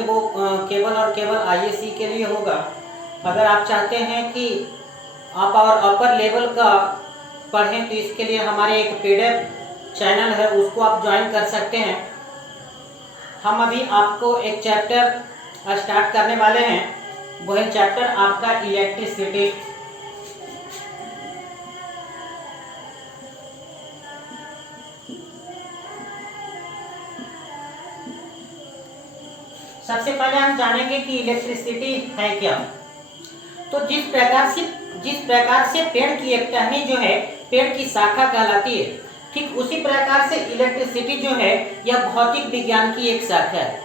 कि वो केवल और केवल आईएससी के लिए होगा। अगर आप चाहते हैं कि आप और अपर लेवल का पढ़ें तो इसके लिए हमारे एक पीडीएफ चैनल है, उसको आप ज्वाइन कर सकते हैं। हम अभी आपको एक चैप्टर स्टार्ट करने वाले हैं, वही चैप्टर आपका इलेक्ट्रिसिटी। सबसे पहले हम जानेंगे कि इलेक्ट्रिसिटी है क्या। तो जिस प्रकार से पेड़ की एक टहनी जो है पेड़ की शाखा कहलाती है, ठीक उसी प्रकार से इलेक्ट्रिसिटी जो है यह भौतिक विज्ञान की एक शाखा है।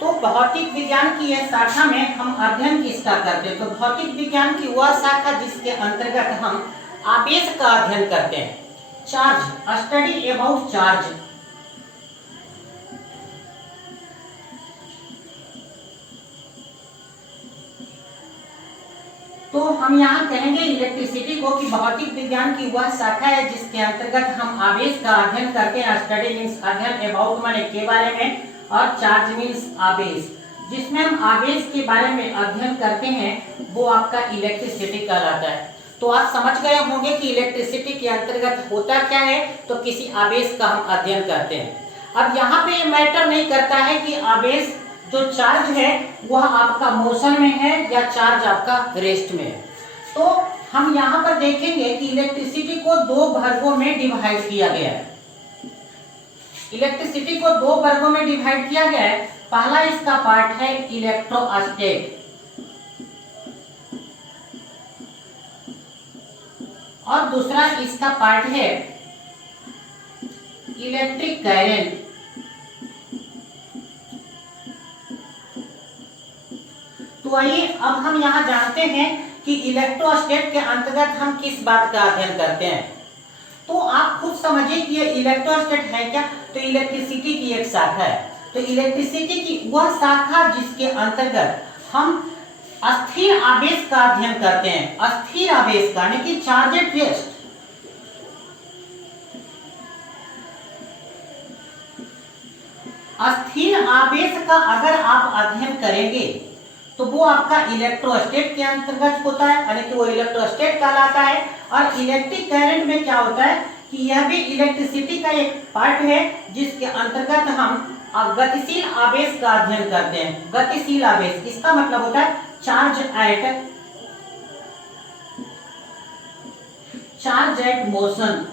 तो भौतिक विज्ञान की यह शाखा में हम अध्ययन किसका करते हैं? तो भौतिक विज्ञान की वह शाखा जिसके अंतर्गत हम आवेश का अध्ययन करते हैं, चार्ज, स्टडी अबाउट चार्ज। तो हम यहाँ कहेंगे इलेक्ट्रिसिटी को कि भौतिक विज्ञान की वह शाखा है जिसके अंतर्गत हम आवेश का अध्ययन करते हैं। स्टडी मीन्स अध्ययन, अबाउट माने के बारे में, और चार्ज मीन्स आवेश, जिसमें हम आवेश के बारे में अध्ययन करते हैं वो आपका इलेक्ट्रिसिटी कहलाता है। तो आप समझ गए होंगे कि इलेक्ट्रिसिटी के अंतर्गत होता क्या है, तो किसी आवेश का हम अध्ययन करते हैं। अब यहाँ पे मैटर नहीं करता है कि आवेश जो चार्ज है वह आपका मोशन में है या चार्ज आपका रेस्ट में है। तो हम यहाँ पर देखेंगे कि इलेक्ट्रिसिटी को दो वर्गों में डिवाइड किया गया है। इलेक्ट्रिसिटी को दो वर्गों में डिवाइड किया गया है। पहला इसका पार्ट है इलेक्ट्रोस्टैट और दूसरा इसका पार्ट है इलेक्ट्रिक करंट। तो आइए अब हम यहाँ जानते हैं कि इलेक्ट्रोस्टैट के अंतर्गत हम किस बात का अध्ययन करते हैं। तो आप खुद समझिए कि ये इलेक्ट्रोस्टैट है क्या। तो इलेक्ट्रिसिटी की एक शाखा है। तो इलेक्ट्रिसिटी की वह शाखा जिसके अंतर्गत हम अस्थिर आवेश का अध्ययन करते हैं। अस्थिर आवेश का यानी कि चार्ज एट रेस्ट। अस्थिर आवेश का अगर आप अध्ययन करेंगे तो वो आपका इलेक्ट्रोस्टैट के अंतर्गत होता है, यानी कि वो इलेक्ट्रोस्टैट कहलाता है। और इलेक्ट्रिक करंट में क्या होता है कि यह भी इलेक्ट्रिसिटी का एक पार्ट है जिसके अंतर्गत हम गतिशील आवेश का अध्ययन करते हैं। गतिशील आवेश, इसका मतलब होता है चार्ज एट मोशन।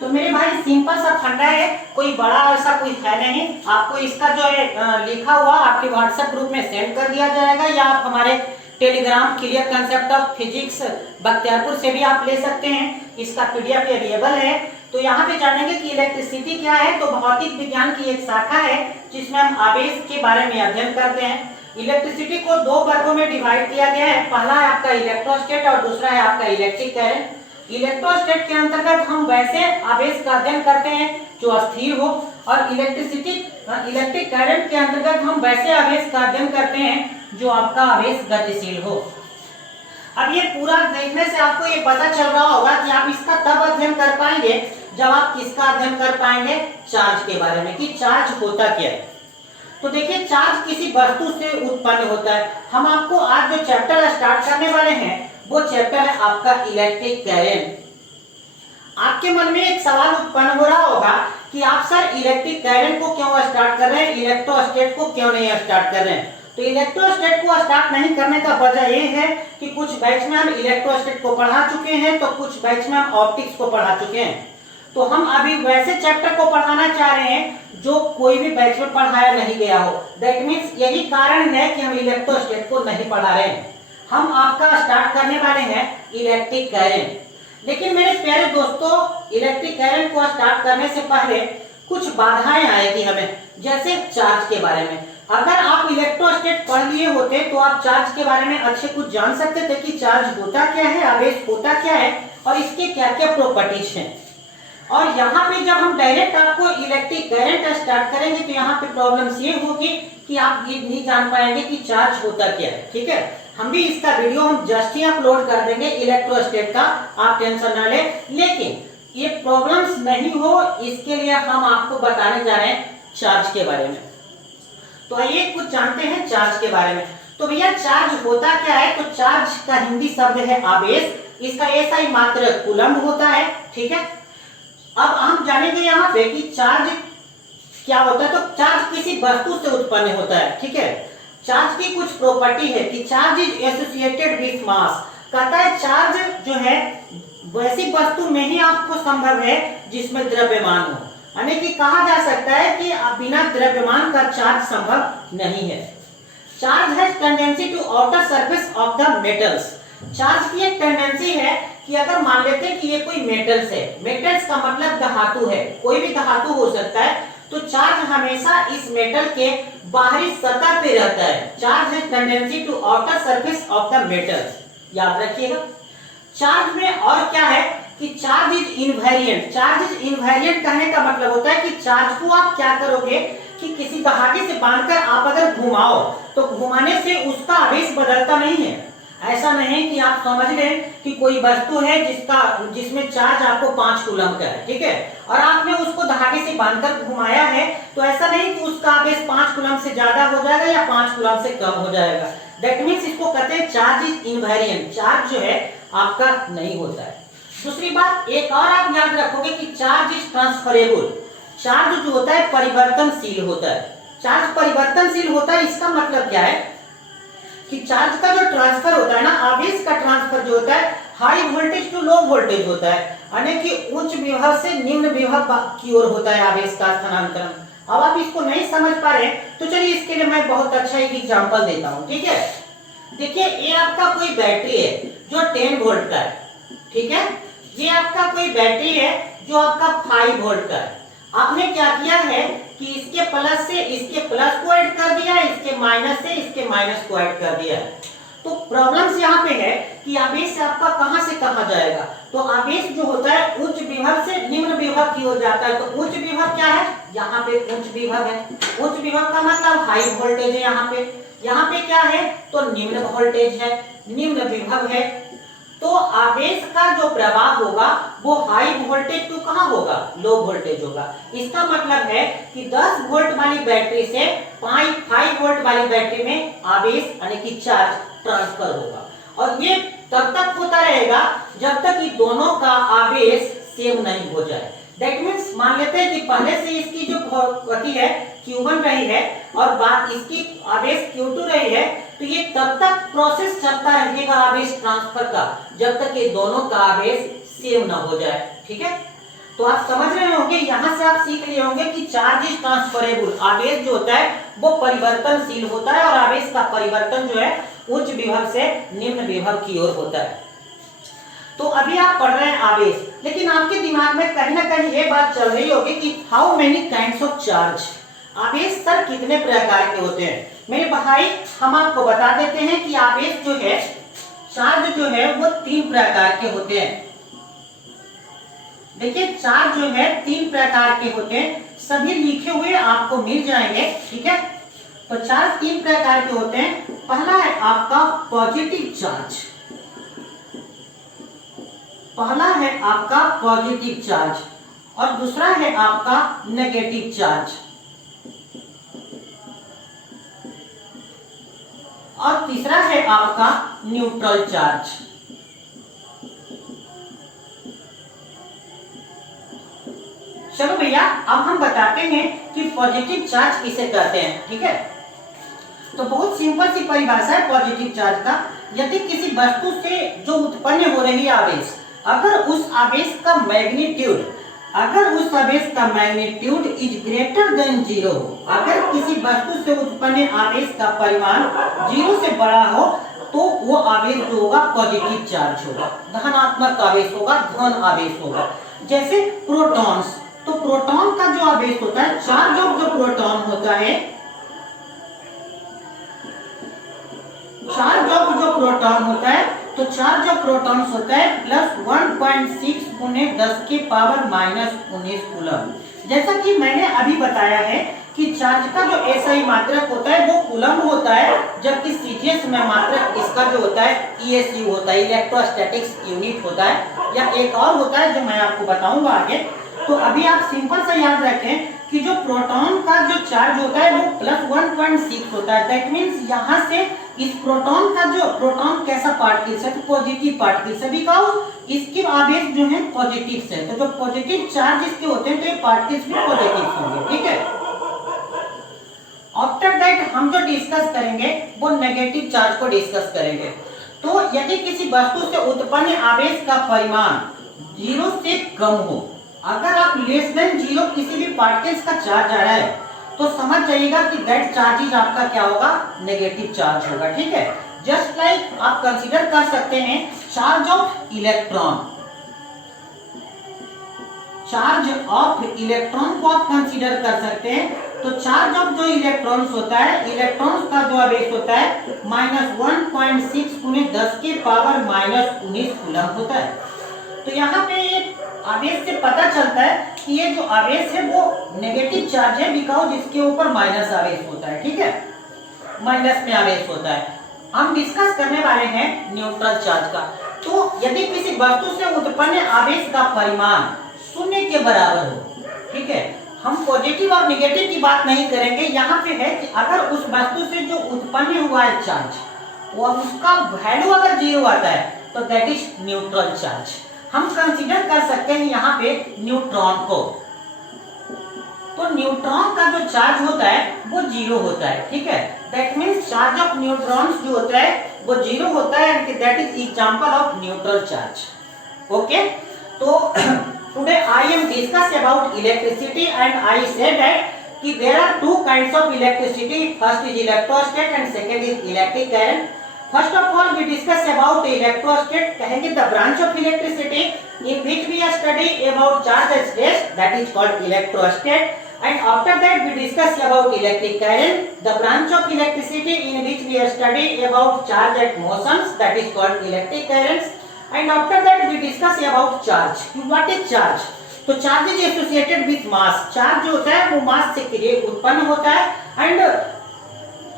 तो मेरे भाई सिंपल सा फंडा है, कोई बड़ा ऐसा कोई है नहीं। आपको इसका जो है लिखा हुआ आपके व्हाट्सएप ग्रुप में सेंड कर दिया जाएगा, या आप हमारे Telegram clear concept of physics Bakhtiyarpur से भी आप ले सकते हैं। इसका पीडीएफ अवेलेबल है। तो यहाँ पे जानेंगे कि इलेक्ट्रिसिटी क्या है। तो भौतिक विज्ञान की एक शाखा है जिसमें हम आवेश के बारे में अध्ययन करते हैं। इलेक्ट्रिसिटी को दो वर्गों में डिवाइड किया गया है। पहला है आपका इलेक्ट्रोस्टैट और दूसरा है आपका इलेक्ट्रिक करंट। इलेक्ट्रोस्टैट के अंतर्गत हम वैसे आवेश का अध्ययन करते हैं जो अस्थिर हो, और इलेक्ट्रिक करंट के अंतर्गत हम वैसे आवेश का अध्ययन करते हैं जो आपका आवेश गतिशील हो। अब ये पूरा देखने से आपको ये पता चल रहा होगा कि आप इसका तब अध्ययन कर पाएंगे जब आप किसका अध्ययन कर पाएंगे, चार्ज के बारे में, कि चार्ज होता क्या है। तो देखिए, चार्ज किसी वस्तु से उत्पन्न होता है। हम आपको आज जो चैप्टर स्टार्ट करने वाले हैं वो चैप्टर है आपका इलेक्ट्रिक करंट। आपके मन में एक सवाल उत्पन्न हो रहा होगा कि आप सर इलेक्ट्रिक करंट को क्यों स्टार्ट कर रहे हैं, इलेक्ट्रोस्टैट को क्यों नहीं स्टार्ट कर रहे हैं। तो इलेक्ट्रोस्टैट को स्टार्ट नहीं करने का वजह यह है कि कुछ बैच में हम इलेक्ट्रोस्टैट को पढ़ा चुके हैं, तो कुछ बैच में हम ऑप्टिक्स को पढ़ा चुके हैं। तो हम अभी वैसे चैप्टर को पढ़ाना चाह रहे हैं जो कोई भी बैच में पढ़ाया नहीं गया हो। दैट मीन्स यही कारण है कि हम इलेक्ट्रोस्टैट को नहीं पढ़ा रहे हैं। हम आपका स्टार्ट करने वाले हैं इलेक्ट्रिक करंट। लेकिन मेरे प्यारे दोस्तों, इलेक्ट्रिक करंट को स्टार्ट करने से पहले कुछ बाधाएं आएगी हमें, जैसे चार्ज के बारे में। अगर आप इलेक्ट्रोस्टैट पढ़ लिए होते तो आप चार्ज के बारे में अच्छे कुछ जान सकते थे कि चार्ज होता क्या है, आवेश होता क्या है और इसके क्या क्या प्रॉपर्टीज हैं। और यहाँ पे जब हम डायरेक्ट आपको इलेक्ट्रिक करंट स्टार्ट करेंगे तो यहाँ पे प्रॉब्लम्स ये होगी कि आप ये नहीं जान पाएंगे कि चार्ज होता क्या है। ठीक है, हम भी इसका वीडियो हम जस्ट ही अपलोड कर देंगे इलेक्ट्रोस्टैट का, आप टेंशन ना ले। लेकिन ये प्रॉब्लम्स नहीं हो इसके लिए हम आपको बताने जा रहे हैं चार्ज के बारे में। तो आइए कुछ जानते हैं चार्ज के बारे में। तो भैया चार्ज होता क्या है? तो चार्ज का हिंदी शब्द है आवेश, इसका एसआई मात्रक कूलम्ब होता है। ठीक है, अब हम जानेंगे यहाँ पे कि चार्ज क्या होता है। तो चार्ज किसी वस्तु से उत्पन्न होता है। ठीक है, चार्ज की कुछ प्रॉपर्टी है कि charge is associated with mass. कहता है चार्ज जो है वैसी वस्तु में ही आपको संभव है जिसमें द्रव्यमान हो, यानी कि कहा जा सकता है कि बिना द्रव्यमान का चार्ज संभव नहीं है। चार्ज है tendency to outer surface of the metals. Charge की एक टेंडेंसी है कि अगर मान लेते हैं कि ये कोई मेटल्स है, मेटल्स का मतलब धातु है, कोई भी धातु हो सकता है, तो चार्ज हमेशा इस मेटल के बाहरी सतह पे रहता है। चार्ज है tendency to outer surface of the metals, याद रखिएगा। चार्ज में और क्या है कि charge is invariant. Charge is invariant कहने का मतलब होता है कि चार्ज को आप क्या करोगे कि किसी धागे से बांधकर आप अगर घुमाओ तो घुमाने से उसका आवेश बदलता नहीं है। ऐसा नहीं कि आप समझ लें कि कोई वस्तु है जिसमें चार्ज आपको 5 कूलम्ब का है, ठीक है, और आपने उसको धागे से बांधकर घुमाया है, तो ऐसा नहीं कि उसका आवेश 5 कूलम्ब से ज्यादा हो जाएगा या 5 कूलम्ब से कम हो जाएगा। दैट मीन्स इसको कहते हैं चार्ज इज इनवेरिएंट। चार्ज जो है आपका नहीं होता है। दूसरी बात एक और आप याद रखोगे कि चार्ज इज ट्रांसफरेबल। चार्ज जो होता है परिवर्तनशील होता है। चार्ज परिवर्तनशील होता है, इसका मतलब क्या है कि चार्ज का जो ट्रांसफर होता है ना, आवेश का ट्रांसफर जो होता है high voltage to low voltage होता है, यानी कि उच्च विभव से निम्न विभव की ओर होता है आवेश का स्थानांतरण। अब आप इसको नहीं समझ पा रहे तो चलिए इसके लिए मैं बहुत अच्छा एक एग्जांपल देता हूं। ठीक है, देखिए ये आपका कोई बैटरी है जो 10 वोल्ट का है। ठीक है, ये आपका कोई बैटरी है जो आपका 5 वोल्ट का है। आपने क्या किया है कि इसके प्लस से इसके प्लस को ऐड कर दिया, इसके माइनस से इसके माइनस को ऐड कर दिया। तो प्रॉब्लम यहाँ पे है कि आवेश आपका कहां से कहां जाएगा। तो आवेश जो होता है उच्च विभव से निम्न विभव की ओर जाता है। तो उच्च विभव क्या है? यहाँ पे उच्च विभव है। उच्च विभव का मतलब हाई वोल्टेज है। यहाँ पे क्या है? तो निम्न वोल्टेज है, निम्न विभव है। तो आवेश का जो प्रवाह होगा वो हाई वोल्टेज टू कहां होगा? लो वोल्टेज होगा। इसका मतलब है कि 10 वोल्ट वाली बैटरी से 5 वोल्ट वाली बैटरी में आवेश यानी कि चार्ज ट्रांसफर होगा, और ये तब तक होता रहेगा जब तक कि दोनों का आवेश सेम नहीं हो जाए। दैट मीन्स मान लेते हैं कि पहले से इसकी जो गति है Q1 रही है और बाद इसकी आवेश Q2 रही है, तो ये तब तक प्रोसेस चलता रहेगा आवेश ट्रांसफर का जब तक ये दोनों का आवेश सेम ना हो जाए। ठीक है, तो आप समझ रहे होंगे, यहाँ से आप सीख लिए होंगे कि चार्ज इज ट्रांसफरेबल। आवेश जो होता है वो परिवर्तनशील होता है, और आवेश का परिवर्तन जो है उच्च विभव से निम्न विभव की ओर होता है। तो अभी आप पढ़ रहे हैं आवेश, लेकिन आपके दिमाग में कहीं ना कहीं ये बात चल रही होगी कि how many kinds of charge. आवेश सर कितने प्रकार के होते हैं? मेरे भाई हम आपको बता देते हैं कि आवेश जो है, चार्ज जो है वो 3 प्रकार के होते हैं। देखिए चार्ज जो है 3 प्रकार के होते हैं, सभी लिखे हुए आपको मिल जाएंगे। ठीक है, तो चार्ज 3 प्रकार के होते हैं। पहला है आपका पॉजिटिव चार्ज, पहला है आपका पॉजिटिव चार्ज, और दूसरा है आपका नेगेटिव चार्ज, और तीसरा है आपका न्यूट्रल चार्ज। चलो भैया अब हम बताते हैं कि पॉजिटिव चार्ज किसे कहते हैं। ठीक है, तो बहुत सिंपल सी परिभाषा है पॉजिटिव चार्ज का। यदि किसी वस्तु से जो उत्पन्न हो रही आवेश, अगर उस आवेश का मैग्नीट्यूड इज ग्रेटर देन 0, अगर किसी वस्तु से उत्पन्न आवेश का परिमाण 0 से बड़ा हो, तो वो आवेश जो होगा पॉजिटिव चार्ज होगा, धनात्मक आवेश होगा, धन आवेश होगा। जैसे प्रोटॉन्स, तो प्रोटॉन का जो आवेश होता है, चार्ज ऑफ जो प्रोटॉन होता है, चार्ज ऑफ जो प्रोटॉन होता है, तो चार्ज ऑफ प्रोटॉन्स होता है +1.6 × 10⁻⁻19 कूलम। जैसा कि मैंने अभी बताया है कि चार्ज का जो एसआई मात्रक होता है वो कूलम होता है, जबकि सीजीएस में मात्रक इसका जो होता है ईएसयू होता है, इलेक्ट्रोस्टैटिक्स यूनिट होता है, या एक और होता है जो मैं आपको बताऊंगा आगे। तो अभी आप सिंपल से याद रखें कि जो प्रोटॉन का जो चार्ज होता है वो +1.6 होता है। दैट मीन्स यहाँ से इस प्रोटॉन का जो प्रोटॉन कैसा पार्टिकल्स है, तो पॉजिटिव पार्टिकल्स है, बिकॉज इसके आवेश जो है पॉजिटिव है। तो जो पॉजिटिव चार्ज इसके होते हैं तो ये पार्टिकल्स भी पॉजिटिव होंगे, ठीक है। आफ्टर दैट हम जो डिस्कस करेंगे वो नेगेटिव चार्ज को डिस्कस करेंगे। तो यदि किसी वस्तु से उत्पन्न आवेश का परिमाण 0 से कम हो, अगर आप लेस देन 0 किसी भी पार्टिकल्स का चार्ज आ रहा है तो समझ जाइएगा कि दैट चार्ज आपका क्या होगा, नेगेटिव चार्ज होगा, ठीक है। जस्ट लाइक आप कंसीडर कर सकते हैं charge of electron. Charge of electron को आप कंसीडर कर सकते हैं। तो चार्ज ऑफ जो इलेक्ट्रॉन्स होता है, इलेक्ट्रॉन्स का जो आवेश होता है -1.6 × 10⁻⁻19 कूलम होता है। तो यहाँ पे ये आवेश से पता चलता है कि ये जो आवेश है वो नेगेटिव चार्ज है, बिकॉज इसके ऊपर माइनस आवेश होता है, ठीक है, माइनस में आवेश होता है। हम डिस्कस करने वाले हैं न्यूट्रल चार्ज का। तो यदि किसी वस्तु से उत्पन्न आवेश का परिमाण 0 के बराबर हो, ठीक है, हम पॉजिटिव और नेगेटिव की बात नहीं करेंगे। यहाँ पे है कि अगर उस वस्तु से जो उत्पन्न हुआ है चार्ज वो उसका वैल्यू अगर 0 आता है तो दैट इज न्यूट्रल चार्ज। हम कंसीडर कर सकते हैं यहाँ पे न्यूट्रॉन को। तो न्यूट्रॉन का जो चार्ज होता है वो 0 होता है, ठीक है। That means charge of neutrons जो होता है वो 0 होता है, and that is example of neutral charge. Okay, तो today I am discuss about electricity and I said that कि there are 2 kinds of electricity, first is electrostat and second is electric current. First of all, we discuss about electrostat, कहेंगे the branch of electricity in which we study about charge stress, that is called electrostat. And after that we discuss about electric current, the branch of electricity in which we study about charge and motions, that is called electric currents. And after that we discuss about charge. What is charge? तो charge is associated with mass. charge जो होता है वो mass से create उत्पन्न होता है। and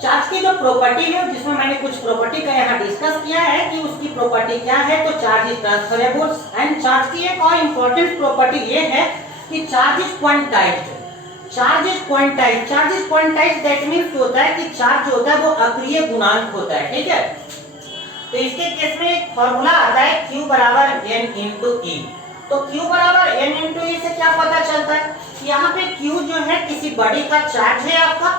charge की जो प्रॉपर्टी है जिसमें मैंने कुछ प्रॉपर्टी का यहाँ डिस्कस किया है कि उसकी प्रॉपर्टी क्या है, तो charge is transferable. And charge की एक और इम्पोर्टेंट प्रॉपर्टी ये है कि charge is quantized. Charge is quantized, charge is quantized that means होता है कि चार्ज होता है वो अक्रिय गुणांक होता है, ठीक है। तो इसके केस में एक फॉर्मूला आता है Q = N × E। तो Q = N × E से क्या पता चलता है कि यहाँ पे Q जो है किसी बॉडी का चार्ज है आपका,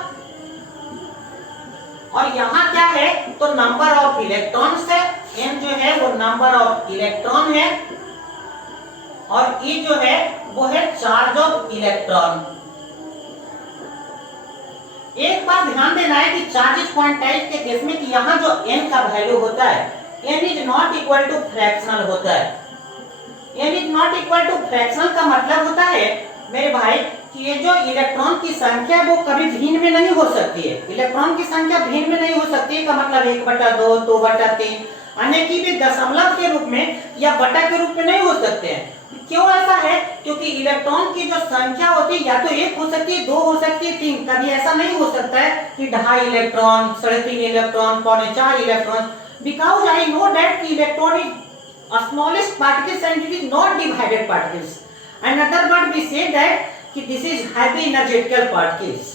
और यहाँ क्या है तो नंबर ऑफ इलेक्ट्रॉन्स है। n जो है वो नंबर ऑफ इलेक्ट्रॉन है, और E जो है वो है चार्ज ऑफ इलेक्ट्रॉन। एक बात ध्यान देना है कि चार्ज इज क्वांटाइज्ड के केस में कि यहाँ जो n का वैल्यू होता है n is not equal to fractional होता है। n is not equal to fractional का मतलब होता है मेरे भाई कि ये जो इलेक्ट्रॉन की संख्या वो कभी भिन्न में नहीं हो सकती है। इलेक्ट्रॉन की संख्या भिन्न में नहीं हो सकती है का मतलब 1/2, 2/3, अन्य की भी दशमलव के रूप में या बटा के रूप में नहीं हो सकते हैं। क्यों ऐसा है? क्योंकि इलेक्ट्रॉन की जो संख्या होती है या तो 1 हो सकती है, 2 हो सकती है, 3, कभी ऐसा नहीं हो सकता है कि 2.5 electron, 3.5 electron, 4.25 electron. Because I know that कि electron is smallest particles and it is not divided particles. Another word we say that कि this is heavy energetical particles,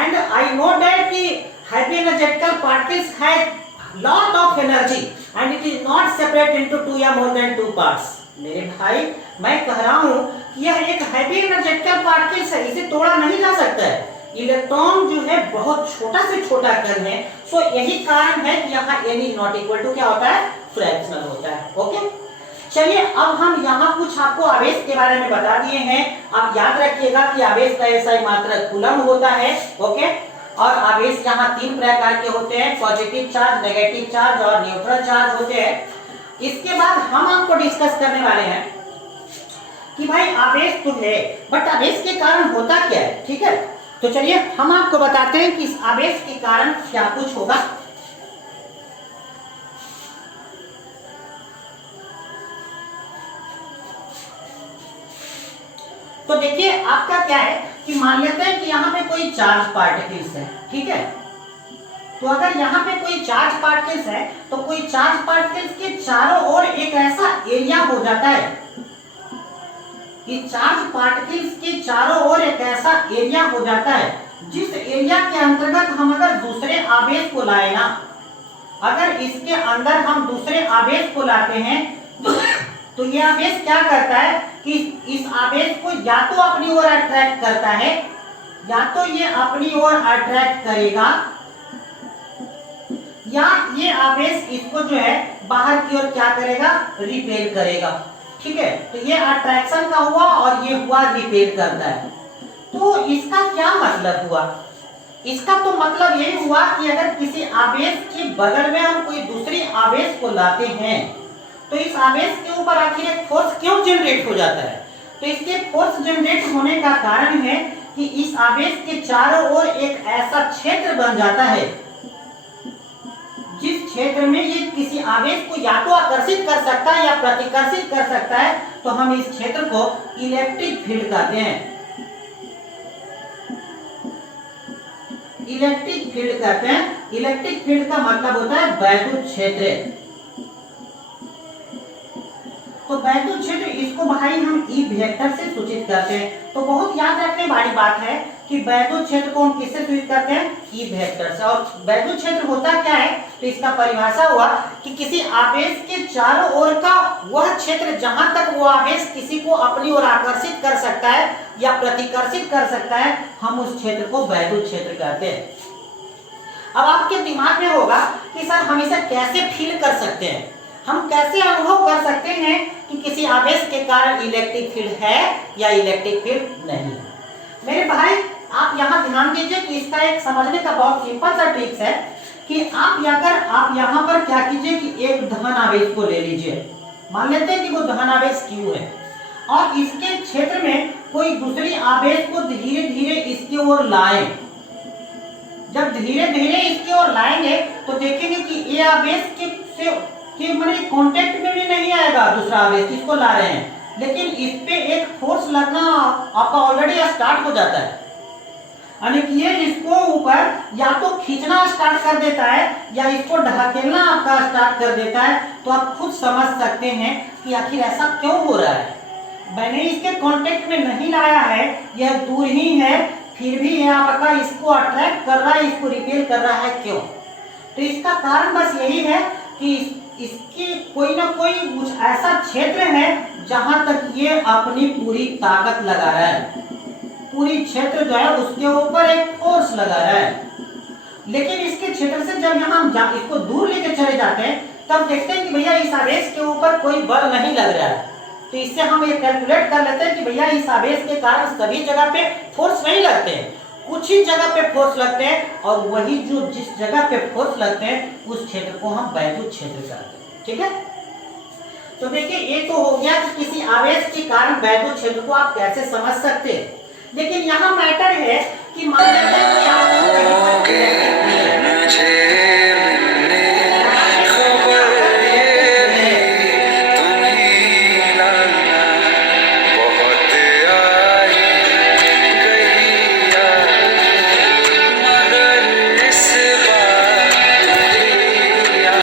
and I know that कि heavy energetical particles have lot of energy and it is not separated into 2 या more than 2 parts। मेरे भाई मैं कह रहा हूँ कि यह एक heavy energetical particles है, इसे तोड़ा नहीं जा सकता है। इलेक्ट्रॉन जो है बहुत छोटा से छोटा कण है, सो यही कारण है कि यहाँ n is not equal to क्या होता है, फ्रैक्शनल होता है। ओके, चलिए अब हम यहाँ कुछ आपको आवेश के बारे में बता दिए हैं। आप याद रखिएगा कि आवेश का SI मात्रक कूलम होता है। ओके, और आवेश यहाँ 3 प्रकार के होते हैं, पॉजिटिव चार्ज, नेगेटिव चार्ज और न्यूट्रल चार्ज होते हैं। इसके बाद हम आपको डिस्कस करने वाले हैं कि भाई आवेश तो है बट आवेश के कारण होता क्या है, ठीक है। तो चलिए हम आपको बताते हैं कि इस आवेश के कारण क्या कुछ होगा। तो देखिए आपका क्या है कि मान लेते हैं कि यहाँ पे कोई चार्ज पार्टिकल्स है, ठीक है। तो अगर यहाँ पे कोई चार्ज पार्टिकल्स है तो कोई चार्ज पार्टिकल्स के चारों ओर एक ऐसा एरिया हो जाता है, इस चार्ज पार्टिकल्स के चारों ओर एक ऐसा एरिया हो जाता है जिस एरिया के अंतर्गत हम अगर दूसरे आवेश को लाए ना, अगर इसके अंदर हम दूसरे आवेश को लाते हैं तो ये आवेश क्या करता है कि इस आवेश को या तो अपनी ओर अट्रैक्ट करता है, या तो ये अपनी ओर अट्रैक्ट करेगा, या ये आवेश इसको जो है बाहर की ओर क्या करेगा, रिपेल करेगा। ठीक है, तो ये अट्रैक्शन का हुआ और ये हुआ रिपेल करता है। तो इसका क्या मतलब हुआ? इसका तो मतलब यही हुआ कि अगर किसी आवेश के बगल में हम कोई दूसरी आवेश को लाते हैं तो इस आवेश के ऊपर आखिर एक फोर्स क्यों जनरेट हो जाता है? तो इसके फोर्स जनरेट होने का कारण है कि इस आवेश के चारों ओर एक ऐसा क्षेत्र बन जाता है जिस क्षेत्र में ये किसी आवेश को या तो आकर्षित कर सकता है या प्रतिकर्षित कर सकता है, तो हम इस क्षेत्र को इलेक्ट्रिक फील्ड कहते हैं। इलेक्ट्रिक फील्ड कहते हैं। इलेक्ट्रिक फील्ड का मतलब होता है वैद्युत क्षेत्र। तो वैद्युत क्षेत्र इसको भाई हम ई वेक्टर से सूचित करते हैं। तो बहुत याद रखने वाली बात है कि वैद्युत क्षेत्र को हम किससे सूचित करते हैं? ई वेक्टर से। और वैद्युत क्षेत्र होता क्या है? तो इसका परिभाषा हुआ कि किसी आवेश के चारों ओर का वह क्षेत्र जहां तक वो आवेश किसी को अपनी ओर आकर्षित कर सकता है या प्रतिकर्षित कर सकता है, हम उस क्षेत्र को वैद्युत क्षेत्र कहते हैं। अब आपके दिमाग में होगा कि सर हम इसे कैसे फील कर सकते हैं, हम कैसे अनुभव कर सकते हैं कि किसी आवेश के कारण इलेक्ट्रिक फील्ड है या इलेक्ट्रिक फील्ड नहीं है। मेरे भाई आप यहाँ ध्यान दीजिए कि इसका एक समझने का बहुत सिंपल सा ट्रिक्स है कि आप यहाँ पर क्या कीजिए कि एक धन आवेश को ले लीजिए। मान लेते हैं कि वो धन आवेश Q है और इसके क्षेत्र में कोई दूसरी आवेश को धीरे धीरे इसकी ओर लाएं। जब धीरे धीरे इसकी ओर लाएंगे तो देखेंगे कि ये आवेश के माने कांटेक्ट में भी नहीं आएगा दूसरा आवेश इसको ला रहे हैं, लेकिन इस पे एक फोर्स लगना आपका ऑलरेडी स्टार्ट हो जाता है। यानी कि ये इसको ऊपर या तो खींचना स्टार्ट कर देता है या इसको ढकेलना आपका स्टार्ट कर देता है। तो आप खुद समझ सकते हैं कि आखिर ऐसा क्यों हो रहा है। मैंने इसके कांटेक्ट में नहीं लाया है, यह दूर ही है, फिर भी यह आपका इसको अट्रैक्ट कर रहा है, इसको रिपेल कर रहा है। क्यों? तो इसका कारण बस यही है कि इसकी कोई ना कोई कुछ ऐसा क्षेत्र है जहां तक ये अपनी पूरी ताकत लगा रहा है, पूरी क्षेत्र जो है उसके ऊपर एक फोर्स लगा रहा है। लेकिन इसके क्षेत्र से जब हम इसको दूर लेके चले जाते हैं तब देखते हैं कि भैया इस आवेश के ऊपर कोई बल नहीं लग रहा है। तो इससे हम ये कैलकुलेट कर लेते हैं कि भैया इस आवेश के कारण सभी जगह पे फोर्स नहीं लगते हैं, कुछ ही जगह पे फोर्स लगते हैं, और वही जो जिस जगह पे फोर्स लगते हैं उस क्षेत्र को हम वैद्युत क्षेत्र कहते हैं। ठीक है, तो देखिए ये तो हो गया कि किसी आवेश के कारण वैद्युत क्षेत्र को आप कैसे समझ सकते हैं। लेकिन यहाँ मैटर है कि मान लेते हैं कि आपको कहीं पर